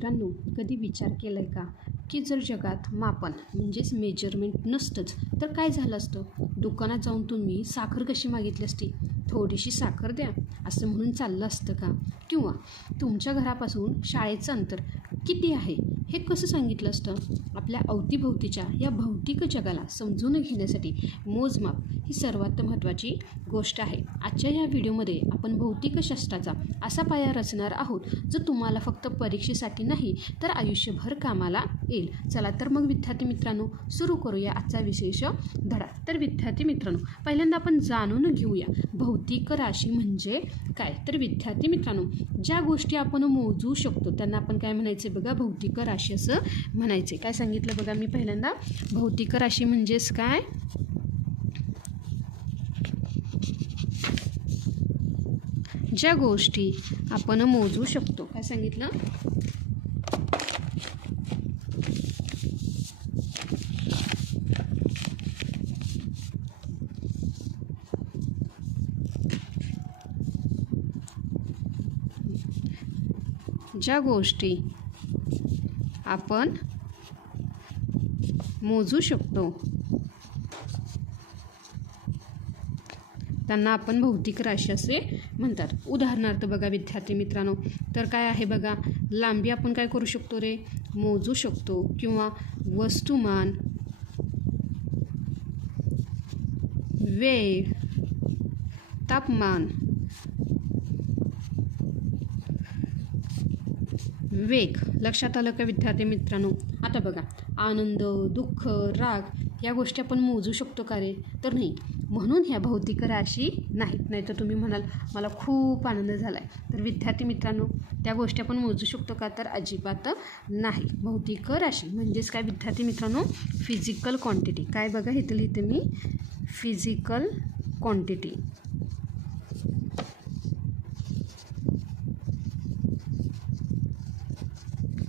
मित्रांनो, कधी विचार केला आहे का की जर जगात मापन म्हणजेच मेजरमेंट नसतंच तर काय झालं असतं? दुकानात जाऊन तुम्ही साखर कशी मागितली असती? थोडीशी साखर द्या असं म्हणून चाललं असतं का? किंवा तुमच्या घरापासून शाळेचं अंतर किती आहे हे कसं सांगितलं असतं? आपल्या अवतीभोवतीच्या या भौतिक जगाला समजून घेण्यासाठी मोजमाप ही सर्वात महत्त्वाची गोष्ट आहे. आजच्या या व्हिडिओमध्ये आपण भौतिकशास्त्राचा असा पाया रचणार आहोत जो तुम्हाला फक्त परीक्षेसाठी नाही तर आयुष्यभर कामाला येईल. चला तर मग विद्यार्थी मित्रांनो, सुरू करूया आजचा विशेष धडा. तर विद्यार्थी मित्रांनो, पहिल्यांदा आपण जाणून घेऊया भौतिक राशी म्हणजे काय. तर विद्यार्थी मित्रांनो, ज्या गोष्टी आपण मोजू शकतो त्यांना आपण काय म्हणायचे बघा, भौतिक राशी असं म्हणायचे. काय सांगितलं बघा मी पहिल्यांदा, भौतिक राशी म्हणजेच काय? ज्या गोष्टी आपण मोजू शकतो. काय सांगितलं? ज्या गोष्टी आपण मोजू शकतो त्यांना आपण भौतिक राशी असे म्हणतात. उदाहरणार्थ बघा विद्यार्थी मित्रांनो, तर काय आहे बघा, लांबी आपण काय करू शकतो रे, मोजू शकतो. किंवा वस्तुमान, वेळ, तापमान, वेग. लक्षात आलं का विद्यार्थी मित्रांनो? आता बघा, आनंद, दुःख, राग या गोष्टी आपण मोजू शकतो का रे? तर नाही. म्हणून ह्या भौतिक राशी नाहीत. नाही तर तुम्ही म्हणाल मला खूप आनंद झाला आहे, तर विद्यार्थी मित्रांनो त्या गोष्टी आपण मोजू शकतो का? तर अजिबात नाही. भौतिक राशी म्हणजेच काय विद्यार्थी मित्रांनो? Physical quantity. काय बघा इथं लिहिते मी, फिजिकल क्वांटिटी.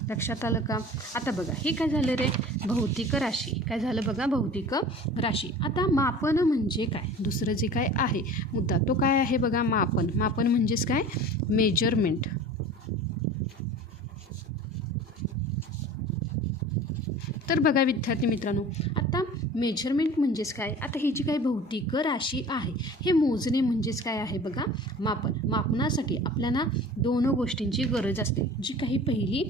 लक्षात आलं का? आता बघा हे काय झालं रे, भौतिक राशी. काय झालं बघा, भौतिक राशी. आता मापन म्हणजे काय? दुसरं जे काय आहे मुद्दा तो काय आहे बघा, मापन. मापन म्हणजेच काय? मेजरमेंट. तर बघा विद्यार्थी मित्रांनो, आता मेजरमेंट म्हणजेच काय? आता ही जी काही भौतिक राशी आहे हे मोजणे म्हणजेच काय आहे बघा, मापन. मापनासाठी आपल्याला दोन गोष्टींची गरज असते. जी काही पहिली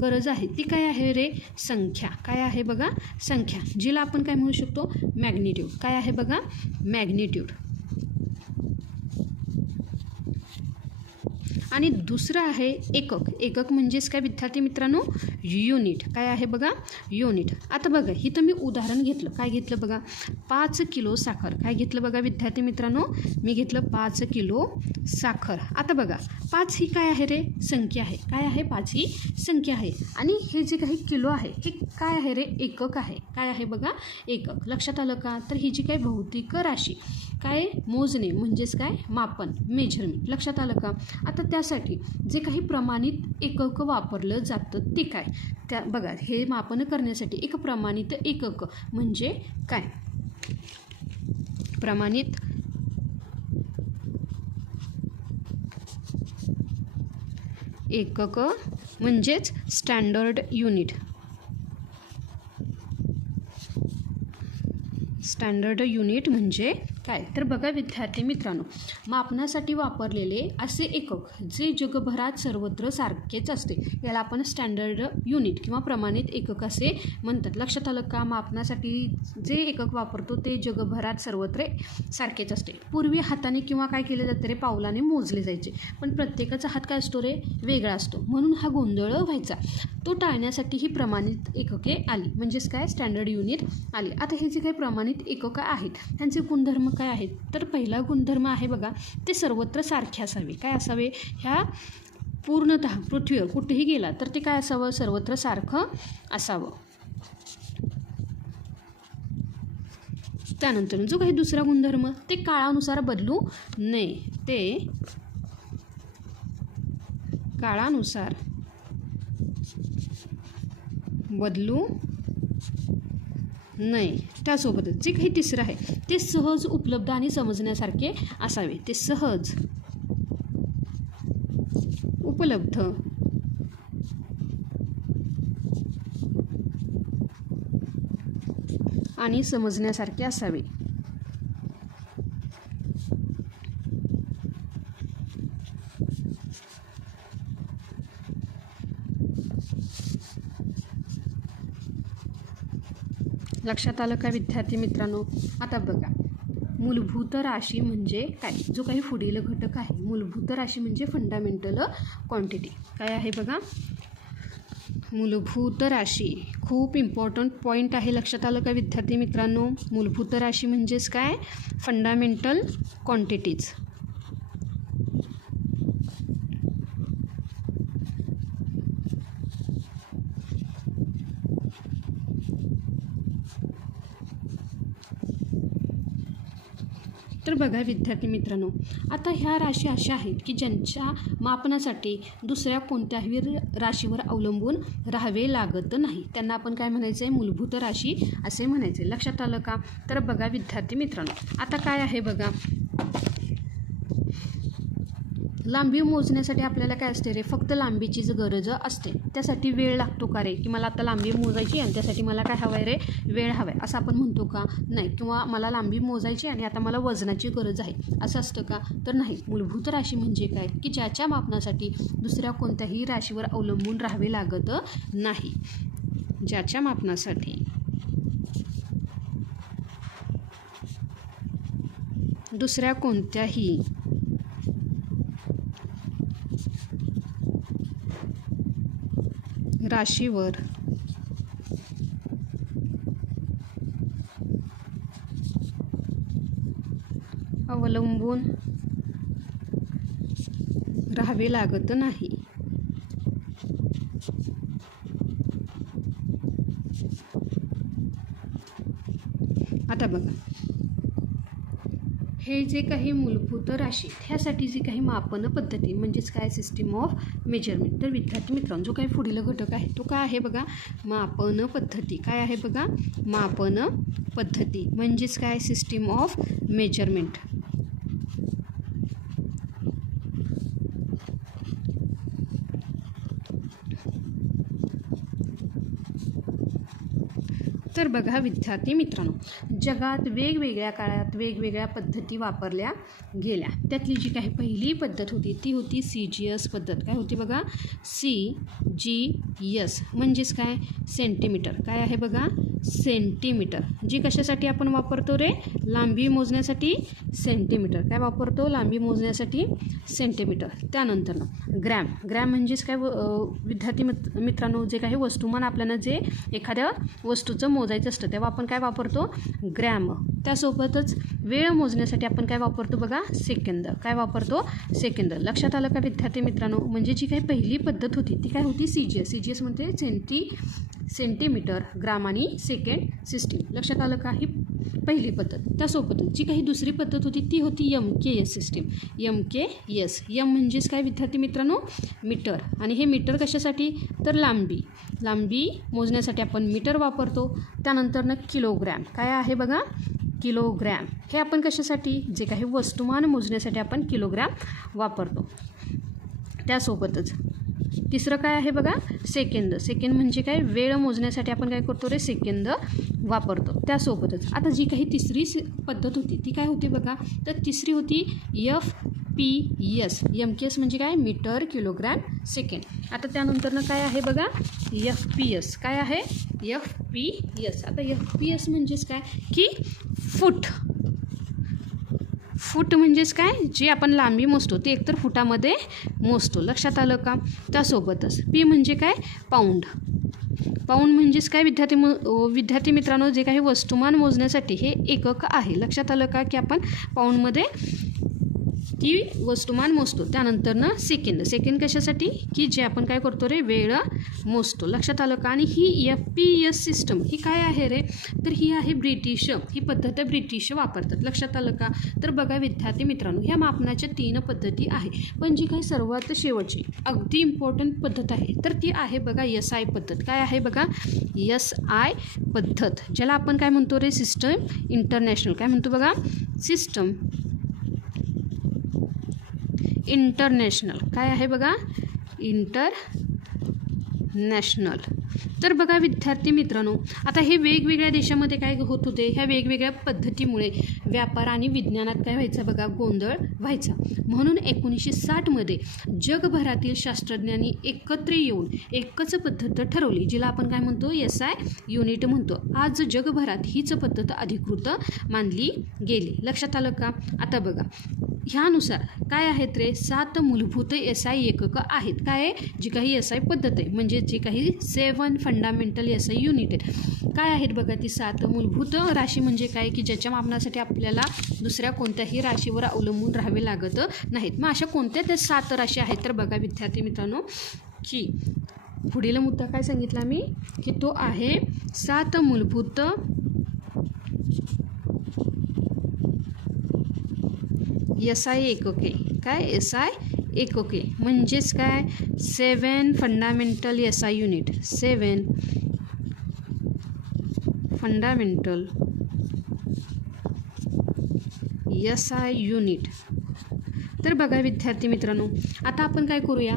गरज आहे ती काय आहे रे, संख्या. काय आहे बघा, संख्या, जिला आपण काय म्हणू शकतो, मॅग्निट्यूड. काय आहे बघा, मॅग्निट्यूड. आणि दुसरं आहे एकक. एकक म्हणजेच काय विद्यार्थी मित्रांनो, युनिट. काय आहे बघा, युनिट. आता बघा इथं मी उदाहरण घेतलं. काय घेतलं बघा, 5 किलो साखर. काय घेतलं बघा विद्यार्थी मित्रांनो, मी घेतलं 5 किलो साखर. आता बघा 5 ही काय आहे रे, संख्या आहे. काय आहे, 5 ही संख्या आहे. आणि हे जे काही किलो आहे हे काय आहे रे, एकक आहे. काय आहे बघा, एकक. लक्षात आलं का? तर ही जी काही भौतिक राशी काय, मोजणे म्हणजेच काय, मापन, मेजरमेंट. लक्षात आलं का? आता त्यासाठी जे काही प्रमाणित एकक वापरलं जातं ते काय? त्या बघा, हे मापन करण्यासाठी एक प्रमाणित एकक म्हणजे काय? प्रमाणित एकक म्हणजेच स्टँडर्ड युनिट. स्टँडर्ड युनिट म्हणजे काय? तर बघा विद्यार्थी मित्रांनो, मापनासाठी वापरलेले असे एकक जे जगभरात सर्वत्र सारखेच असते याला आपण स्टँडर्ड युनिट किंवा प्रमाणित एकक असे म्हणतात. लक्षात आलं का? मापनासाठी जे एकक वापरतो ते जगभरात सर्वत्र सारखेच असते. पूर्वी हाताने किंवा काय केले जाते रे, पावलाने मोजले जायचे. पण प्रत्येकाचा हात काय असतो रे, वेगळा असतो. म्हणून हा गोंधळ व्हायचा. तो टाळण्यासाठी ही प्रमाणित एकके आली, म्हणजेच काय, स्टँडर्ड युनिट आली. आता हे जे काही प्रमाणित एकक आहेत त्यांचे गुणधर्म काय आहेत? तर पहिला गुणधर्म आहे बघा, ते सर्वत्र सारखे असावे. काय असावे? ह्या पूर्णतः पृथ्वीवर कुठेही गेला तर ते काय असावं, सर्वत्र सारखं असावं. त्यानंतर जो काही दुसरा गुणधर्म, ते काळानुसार बदलू नये. ते काळानुसार बदलू नाही. त्यासोबतच जे काही तिसरं आहे ते सहज उपलब्ध आणि समजण्यासारखे असावे. ते सहज उपलब्ध आणि समजण्यासारखे असावे. लक्षात आलं का विद्यार्थी मित्रांनो? आता बघा, मूलभूत राशी म्हणजे काय? जो काही पुढील घटक आहे. मूलभूत राशी म्हणजे फंडामेंटल क्वांटिटी. काय आहे बघा? मूलभूत राशी. खूप इम्पॉर्टंट पॉईंट आहे. लक्षात आलं का विद्यार्थी मित्रांनो? मूलभूत राशी म्हणजेच काय? Fundamental quantities. तर बघा विद्यार्थी मित्रांनो, आता ह्या राशी अशा आहेत की ज्यांच्या मापनासाठी दुसऱ्या कोणत्याही राशीवर अवलंबून राहावे लागत नाही. त्यांना आपण काय म्हणायचं आहे? मूलभूत राशी असे म्हणायचे. लक्षात आलं का? तर बघा विद्यार्थी मित्रांनो, आता काय आहे बघा, लांबी मोजण्यासाठी आपल्याला काय असते रे? फक्त लांबीचीच गरज असते. त्यासाठी वेळ लागतो का रे? की मला आता लांबी मोजायची आणि त्यासाठी मला काय हवं आहे रे? वेळ हवा आहे, असं आपण म्हणतो का? नाही. किंवा मला लांबी मोजायची आणि आता मला वजनाची गरज आहे, असं असतं का? तर नाही. मूलभूत राशी म्हणजे काय? की ज्याच्या मापनासाठी दुसऱ्या कोणत्याही राशीवर अवलंबून राहावे लागत नाही. ज्याच्या मापनासाठी दुसऱ्या कोणत्याही राशीवर अवलंबून राहावे लागत नाही. आता बघा, हे जे काही मूलभूत राशी, ह्यासाठी जी काही मापन पद्धती म्हणजेच काय? System of measurement. तर विद्यार्थी मित्रांनो, जो काही पुढील घटक आहे तो काय आहे बघा? मापन पद्धती. काय आहे बघा? मापन पद्धती म्हणजेच काय? System of measurement. तर बघा विद्यार्थी मित्रांनो, जगात वेगवेगळ्या काळात वेगवेगळ्या पद्धती वापरल्या गेल्या. त्यातली जी काही पहिली पद्धत होती ती होती CGS पद्धत. काय होती बघा? CGS म्हणजेच काय? सेंटीमीटर. काय आहे बघा? सेंटीमीटर. जी कशासाठी आपण वापरतो रे? लांबी मोजण्यासाठी सेंटीमीटर. काय वापरतो? लांबी मोजण्यासाठी सेंटीमीटर. त्यानंतर ग्रॅम. ग्रॅम म्हणजेच काय विद्यार्थी मित्रांनो? जे काही वस्तुमान आपल्याला जे एखाद्या वस्तूचं मोजायचं असतं तेव्हा आपण काय वापरतो? ग्रॅम. त्यासोबतच वेळ मोजण्यासाठी आपण काय वापरतो बघा? सेकंद. काय वापरतो? सेकंद. लक्षात आलं का विद्यार्थी मित्रांनो? म्हणजे जी काही पहिली पद्धत होती ती काय होती? CGS. CGS म्हणजे सेंटीमीटर, ग्राम आणि सेकंड सिस्टीम. लक्षात आलं का? ही पहिली पद्धत. त्यासोबतच जी काही दुसरी पद्धत होती ती होती MKS सिस्टीम. MKS. M म्हणजेच काय विद्यार्थी मित्रांनो? मीटर. आणि हे मीटर कशासाठी? तर लांबी. लांबी मोजण्यासाठी आपण मीटर वापरतो. त्यानंतर किलोग्रॅम. काय आहे बघा? किलोग्रॅम. हे आपण कशासाठी? जे काही वस्तुमान मोजण्यासाठी आपण किलोग्रॅम वापरतो. त्यासोबतच तिसरं काय आहे बघा? सेकंद. सेकंद म्हणजे काय? वेळ मोजण्यासाठी आपण काय करतो रे? सेकंद वापरतो. त्यासोबतच आता जी काही तिसरी पद्धत होती ती काय होती बघा? तर तिसरी होती FPS. MKS म्हणजे काय? Metre, kilogram, second. आता त्यानंतर काय आहे बघा? FPS. काय आहे? FPS. आता FPS म्हणजेच काय? की फूट. फूट म्हणजेच काय? जी आपण लांबी मोजतो ती एकतर फुटामध्ये मोजतो. लक्षात आलं का? त्यासोबतच P म्हणजे काय? पाऊंड. पाऊंड म्हणजेच काय विद्यार्थी मित्रांनो? जे काही वस्तुमान मोजण्यासाठी हे एकक आहे. लक्षात आलं का? की आपण पाऊंडमध्ये ती वस्तुमान मोजतो. त्यानंतर सेकंद. सेकंड कशासाठी? की जे आपण काय करतो रे? वेळ मोजतो. लक्षात आलं का? आणि ही FPS सिस्टम ही काय आहे रे? तर ही आहे ब्रिटिश. ही पद्धत ब्रिटिश वापरतात. लक्षात आलं का? तर बघा विद्यार्थी मित्रांनो, ह्या मापनाच्या 3 पद्धती आहे. पण जी काही सर्वात शेवटची अगदी इम्पॉर्टंट पद्धत आहे तर ती आहे बघा SI पद्धत. काय आहे बघा? SI पद्धत. ज्याला आपण काय म्हणतो रे? System international. काय म्हणतो बघा? System international. काय आहे बघा? इंटरनॅशनल. नॅशनल. तर बघा विद्यार्थी मित्रांनो, आता हे वेगवेगळ्या देशामध्ये काय होत होते, ह्या वेगवेगळ्या पद्धतीमुळे व्यापार आणि विज्ञानात काय व्हायचा बघा, गोंधळ व्हायचा. म्हणून 1960मध्ये जगभरातील शास्त्रज्ञांनी एकत्र येऊन एकच पद्धत ठरवली, जिला आपण काय म्हणतो, SI युनिट म्हणतो. आज जगभरात हीच पद्धत अधिकृत मानली गेली. लक्षात आलं का? आता बघा ह्यानुसार काय आहेत रे, 7 मूलभूत SI एककं आहेत. काय आहे, जी काही SI पद्धत आहे, म्हणजे जे काही 7 फंडामेंटल SI युनिट आहेत. काय आहेत बघा ती 7 मूलभूत राशी, म्हणजे काय की ज्याच्या मापनासाठी आपल्याला दुसऱ्या कोणत्याही राशीवर अवलंबून राहावे लागत नाहीत. मग अशा कोणत्या त्या 7 राशी आहेत, तर बघा विद्यार्थी मित्रांनो की पुढील मुद्दा काय सांगितला मी, की तो आहे 7 मूलभूत SI एकके. काय SI एकके म्हणजेच काय, 7 fundamental SI unit. 7 fundamental SI unit. तर बघा विद्यार्थी मित्रांनो, आता आपण काय करूया,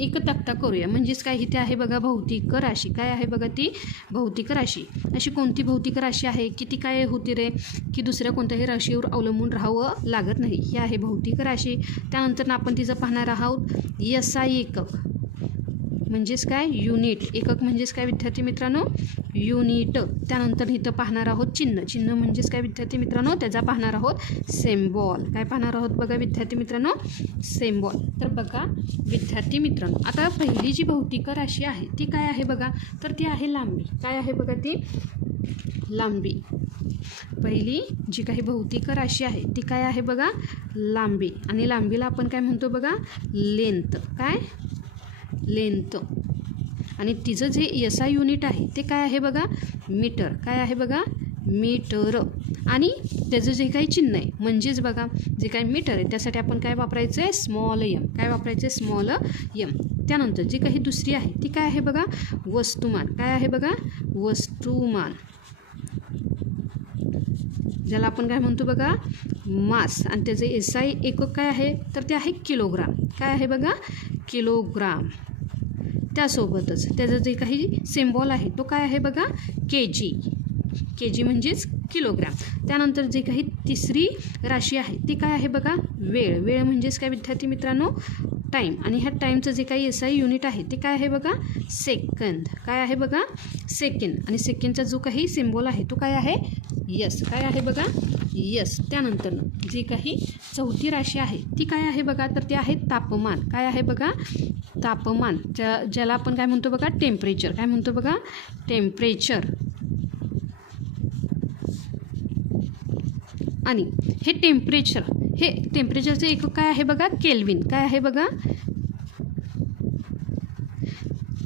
एक तक्ता करूया. म्हणजेच काय, इथे आहे बघा भौतिक राशी. काय आहे बघा ती भौतिक राशी. अशी कोणती भौतिक राशी आहे की ती काय होती रे, की दुसऱ्या कोणत्याही राशीवर अवलंबून राहावं लागत नाही. ही आहे भौतिक राशी. त्यानंतर आपण तिचं पाहणार आहोत SI एकक, म्हणजेच काय, युनिट. एकक म्हणजेच काय विद्यार्थी मित्रांनो, युनिट. त्यानंतर इथं पाहणार आहोत चिन्ह. चिन्ह म्हणजेच काय विद्यार्थी मित्रांनो, त्याचा पाहणार आहोत सिम्बॉल. काय पाहणार आहोत बघा विद्यार्थी मित्रांनो, सिम्बॉल. तर बघा विद्यार्थी मित्रांनो, आता पहिली जी भौतिक राशी आहे ती काय आहे बघा, तर ती आहे लांबी. काय आहे बघा ती लांबी. पहिली जी काही भौतिक राशी आहे ती काय आहे बघा, लांबी. आणि लांबीला आपण काय म्हणतो बघा, लेंथ. काय, लेंथ. आणि तिचं जे SI युनिट आहे ते काय आहे बघा, मीटर. काय आहे बघा, मीटर. आणि त्याचं जे काही चिन्ह आहे, म्हणजेच बघा जे काही मीटर आहे त्यासाठी आपण काय वापरायचं आहे, स्मॉल m. काय वापरायचं आहे, स्मॉल m. त्यानंतर जी काही दुसरी आहे ती काय आहे बघा, वस्तुमान. काय आहे बघा, वस्तुमान, ज्याला आपण काय म्हणतो बघा, मास. आणि त्याचे SI एकक काय आहे, तर ते आहे किलोग्राम. काय आहे बघा, किलोग्राम. त्यासोबतच त्याचं जे काही सिम्बॉल आहे तो काय आहे बघा, KG. KG म्हणजेच किलोग्राम. त्यानंतर जे काही तिसरी राशी आहे ती काय आहे बघा, वेळ. वेळ म्हणजेच काय विद्यार्थी मित्रांनो, टाईम. आणि ह्या टाईमचं जे काही SI युनिट आहे ते काय आहे बघा, सेकंद. काय आहे बघा, सेकंद. आणि सेकंडचा जो काही सिम्बॉल आहे तो काय आहे, यस. काय आहे बघा, यस. त्यानंतर जी काही चौथी राशी आहे ती काय आहे बघा, तर ती आहे तापमान. काय आहे बघा, तापमान. ज्याला आपण काय म्हणतो बघा, टेम्परेचर. काय म्हणतो बघा, टेम्परेचर. आणि हे टेम्परेचरचे एकक काय आहे बघा, केल्विन. काय आहे बघा,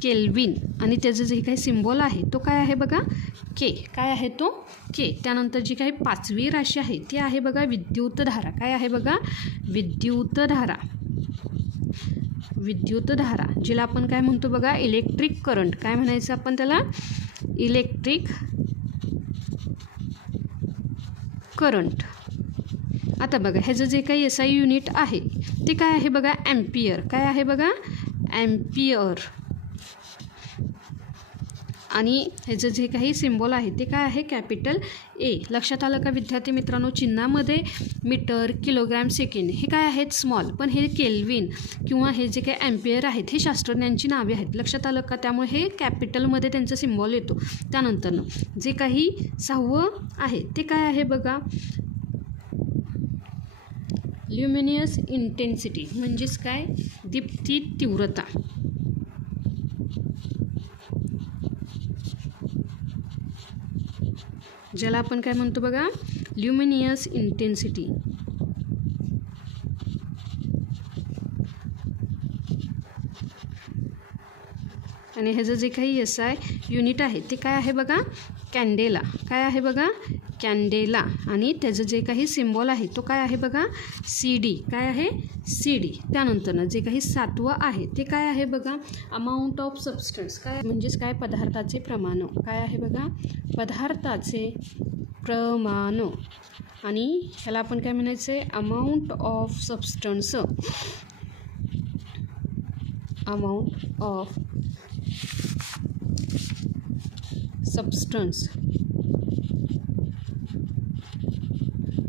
केल्विन. आणि त्याचं जे काही सिम्बॉल आहे तो काय आहे बघा, के. काय आहे तो, के. त्यानंतर जी काही पाचवी राशी आहे ती आहे बघा, विद्युतधारा. काय आहे बघा, विद्युतधारा. विद्युतधारा, जिला आपण काय म्हणतो बघा, इलेक्ट्रिक करंट. काय म्हणायचं आपण त्याला, इलेक्ट्रिक करंट. आता बघा ह्याचं जे काही SI युनिट आहे ते काय आहे बघा, ॲम्पियर. काय आहे बघा, ॲम्पियर. आणि ह्याचं जे काही सिम्बॉल आहे ते काय आहे, कॅपिटल A. लक्षात आलं का विद्यार्थी मित्रांनो, चिन्हामध्ये मीटर, किलोग्रॅम, सेकंड हे काय आहेत, स्मॉल. पण हे केल्विन किंवा हे जे काही ॲम्पियर आहेत हे शास्त्रज्ञांची नावे आहेत. लक्षात आलं का, त्यामुळे हे कॅपिटलमध्ये त्यांचा सिम्बॉल येतो. त्यानंतर जे काही 6वं आहे ते काय आहे बघा, ल्युमिनियस इंटेन्सिटी. म्हणजेच काय, दीप्ती तीव्रता. ज्याला आपण काय म्हणतो बघा, ल्युमिनियस इंटेन्सिटी. आणि ह्याचं जे काही SI युनिट आहे ते काय आहे बघा, कॅन्डेला. काय आहे बघा, कॅन्डेला. आणि त्याचं जे काही सिम्बॉल आहे तो काय आहे बघा, CD. काय आहे, CD. त्यानंतर जे काही 7वं आहे ते काय आहे बघा, अमाऊंट ऑफ सबस्टन्स. काय म्हणजेच काय, पदार्थाचे प्रमाण. काय आहे बघा, पदार्थाचे प्रमाण. आणि ह्याला आपण काय म्हणायचं आहे, amount of substance. Amount of substance.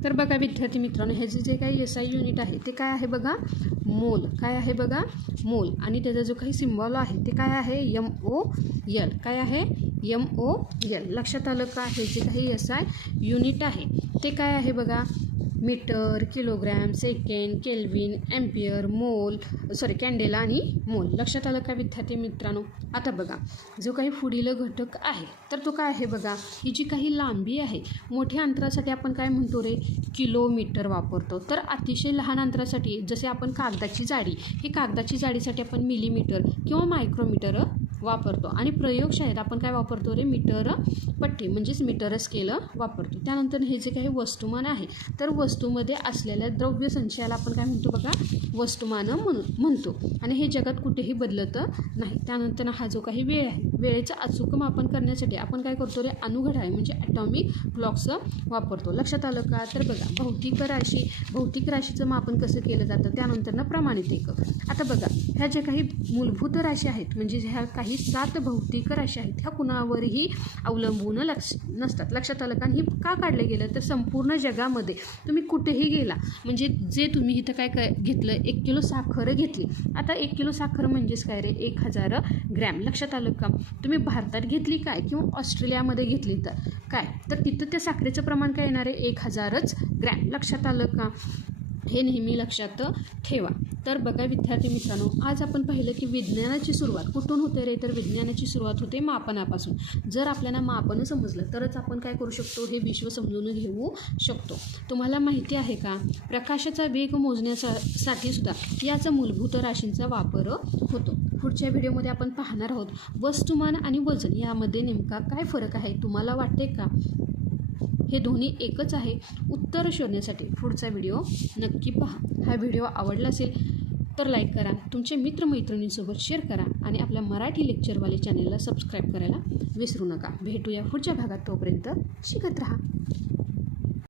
तर बघा विद्यार्थी मित्रांनो, हे जे काही SI युनिट आहे ते काय आहे बघा, मोल. काय आहे बघा, मोल. आणि त्याचा जो काही सिम्बॉल आहे ते काय आहे, MOL. काय आहे, MOL. लक्षात आलं का. हे जे काही SI युनिट आहे ते काय आहे बघा, metre, kilogram, second, kelvin, ampere, candela आणि मोल. लक्षात आलं का विद्यार्थी मित्रांनो. आता बघा जो काही पुढील घटक आहे तर तो काय आहे बघा, ही जी काही लांबी आहे, मोठ्या अंतरासाठी आपण काय म्हणतो रे, किलोमीटर वापरतो. तर अतिशय लहान अंतरासाठी जसे आपण कागदाची जाडी, ही कागदाची जाडीसाठी आपण मिलीमीटर किंवा मायक्रोमीटर वापरतो. आणि प्रयोगशाळेत आपण काय वापरतो रे, मीटर पट्टी म्हणजेच मीटर स्केल वापरतो. त्यानंतर हे जे काही वस्तुमान आहे तर वस्तूमध्ये असलेल्या द्रव्य संचयाला आपण काय म्हणतो बघा, वस्तुमान म्हणतो. आणि हे जगात कुठेही बदलत नाही. त्यानंतर हा जो काही वेळ आहे, वेळेचं अचूक मापन करण्यासाठी आपण काय करतो रे, अणुघड्याळ म्हणजे ॲटॉमिक क्लॉक्स वापरतो. लक्षात आलं का. तर बघा भौतिक राशीचं मापन कसं केलं जातं, त्यानंतर प्रमाणित एकक. आता बघा ह्या ज्या काही मूलभूत राशी आहेत म्हणजे ह्या काही 7 भौतिक राशी आहेत, ह्या कुणावरही अवलंबून नसतात. लक्षात आलं का. आणि ही का काढलं गेलं तर संपूर्ण जगामध्ये तुम्ही कुठेही गेला म्हणजे जे तुम्ही इथं काय घेतलं, 1 किलो साखर घेतली. आता 1 किलो साखर म्हणजेच काय रे, 1000 ग्रॅम. लक्षात आलं का. तुम्ही भारतात घेतली काय किंवा ऑस्ट्रेलियामध्ये घेतली तर काय, तर तिथं त्या साखरेचं प्रमाण काय येणार आहे, 1000 ग्रॅम. लक्षात आलं का. हे नेहमी लक्षात ठेवा. तर बघा विद्यार्थी मित्रांनो, आज आपण पाहिलं की विज्ञानाची सुरुवात कुठून होते रे, तर विज्ञानाची सुरुवात होते मापनापासून. जर आपल्याला मापन समजलं तरच आपण काय करू शकतो, हे विश्व समजून घेऊ शकतो. तुम्हाला माहिती आहे का, प्रकाशाचा वेग मोजण्यासाठी सुद्धा याच मूलभूत राशींचा वापर होतो. पुढच्या व्हिडिओमध्ये आपण पाहणार आहोत वस्तुमान आणि वजन यामध्ये नेमका काय फरक आहे. तुम्हाला वाटते का हे दोन्ही एकच आहे. उत्तर शोधण्यासाठी पुढचा व्हिडिओ नक्की पहा. हा व्हिडिओ आवडला असेल तर लाईक करा, तुमच्या मित्रमैत्रिणींसोबत शेअर करा आणि आपल्या मराठी लेक्चरवाले चॅनेलला सबस्क्राईब करायला विसरू नका. भेटूया पुढच्या भागात. तोपर्यंत शिकत राहा.